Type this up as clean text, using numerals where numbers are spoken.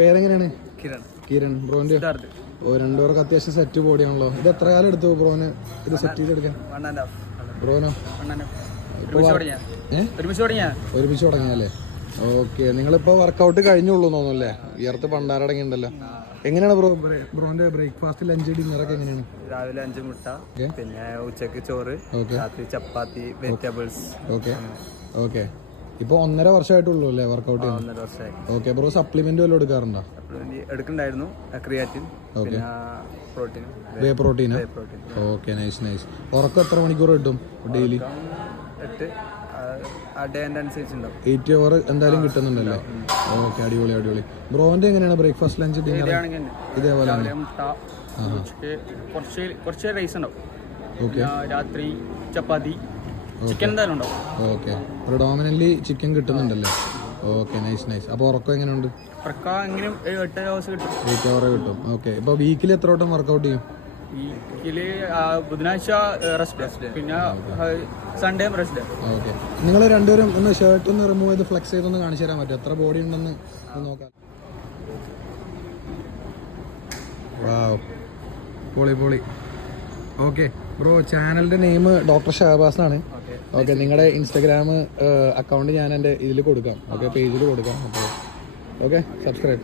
പേരെങ്ങനെയാണ്? കിരൺ. ബ്രോന്റെ 2 പേർക്ക് അത്യാവശ്യം സെറ്റ് ബോഡിയാണല്ലോ. ഇത് എത്ര കാലം എടുത്തു ബ്രോന് ഇത് സെറ്റ് ചെയ്തെടുക്കാൻ? ബ്രോനോ? ഒരുമിച്ച് തുടങ്ങിയല്ലേ? ഓക്കെ. നിങ്ങളിപ്പോ വർക്കൗട്ട് കഴിഞ്ഞുള്ളൂ തോന്നുന്നല്ലേ? വിയർത്ത് പണ്ടാരടങ്ങിണ്ടല്ലോ. എങ്ങനെയാണ് ബ്രോന്റെ ബ്രേക്ക്ഫാസ്റ്റ്, ലഞ്ച്, ഡിന്നറൊക്കെ എങ്ങനെയാണ്? രാവിലെ 5 മുട്ട, പിന്നെ ഉച്ചക്ക് ചോറ്, രാത്രി ചപ്പാത്തി, വെജിറ്റബിൾസ്. ഓക്കെ. ഇപ്പൊ 1.5 വർഷമായിട്ടുള്ളൂ അല്ലേ വർക്കൗട്ട്? 1.5 വർഷമായി. ഓക്കെ. ബ്രോ സപ്ലിമെന്റ് വല്ലതും എടുക്കാറുണ്ടോ? എടുക്കണ്ടായിരുന്നു, creatine, whey protein. Okay, nice. ഉറക്കം എത്ര മണിക്കൂർ കിട്ടും ഡെയിലി? 8 അവർ എന്തായാലും കിട്ടുന്നുണ്ടല്ലേ? ഓക്കെ, അടിപൊളി. ബ്രോന്റെ എങ്ങനെയാണ് ബ്രേക്ക്ഫാസ്റ്റ്, ലഞ്ച്, ഡിന്നർ? ഇതേപോലെ കുറച്ച് റൈസ് ഉണ്ടാവും. ഓക്കെ. രാത്രി ചപ്പാത്തി, ചിക്കൻ എന്തായാലും ഉണ്ടാവും. ഓക്കെ. പ്രിഡോമിനന്റ്ലി ചിക്കൻ കിട്ടുന്നുണ്ടല്ലേ? Okay, nice. അപ്പോൾ ഉറക്കം എങ്ങനെയുണ്ട്? 8 hours കിട്ടും. 8 hour കിട്ടും. ഓക്കെ. ഇപ്പോൾ വീക്കിൽ എത്ര വട്ടം വർക്കൗട്ട് ചെയ്യും? വീക്കില് ബുധനാഴ്ച റെസ്റ്റ്, പിന്നെ സൺഡേ റെസ്റ്റ്. ഓക്കെ. നിങ്ങൾ രണ്ടുപേരും ഒന്ന് ഷർട്ട് ഒന്ന് റിമൂവ് ചെയ്ത് ഫ്ലെക്സ് ചെയ്തൊന്ന് കാണിച്ചു തരാൻ പറ്റും? എത്ര ബോഡി ഉണ്ടെന്ന് നോക്കാം. വാവ്, പൊളി. ഓക്കെ ബ്രോ, ചാനലിന്റെ നെയിം ഡോക്ടർ ഷഹബാസ് ആണ്. ഓക്കെ. നിങ്ങളുടെ ഇൻസ്റ്റാഗ്രാം അക്കൗണ്ട് ഞാൻ എൻ്റെ ഇതിൽ കൊടുക്കാം. ഓക്കെ, പേജിൽ കൊടുക്കാം. അപ്പോൾ ഓക്കെ, സബ്സ്ക്രൈബ്.